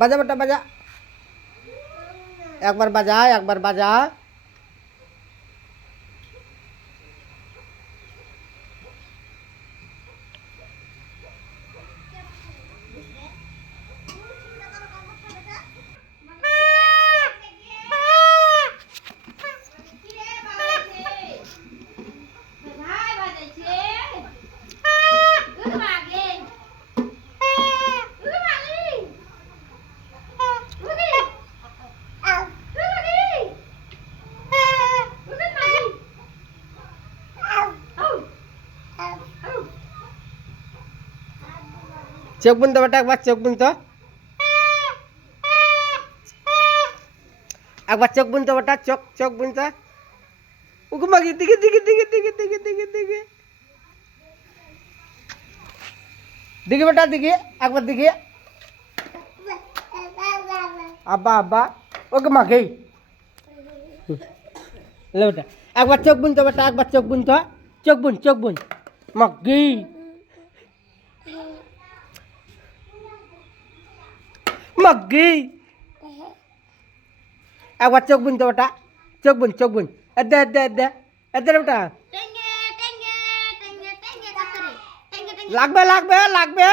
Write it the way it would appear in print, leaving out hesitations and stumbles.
বাজা বেটা বাজা, একবার বাজা, একবার বাজা। চোখ বুনতে বেটা, একবার চোখ বুনতো, একবার চোখ বুনতে বেটা, চোখ চোখ বুনতে। ওকে মাগি দিকে দিকে দিকে দিকে দিকে দিকে দিকে দিকে বেটা দিকে, একবার দিকে। আব্বা আব্বা, ওকে মাগে লে বেটা, একবার চোখ বুনতে বেটা, একবার চোখ বুনতো, চোখ বুন চোখ বুন মাগি। মাগি একবার চোখ বুনতে বেটা, চোখ বুন চোখ বুন। এদে এদে এদে এদে বেটা, লাগবে লাগবে লাগবে।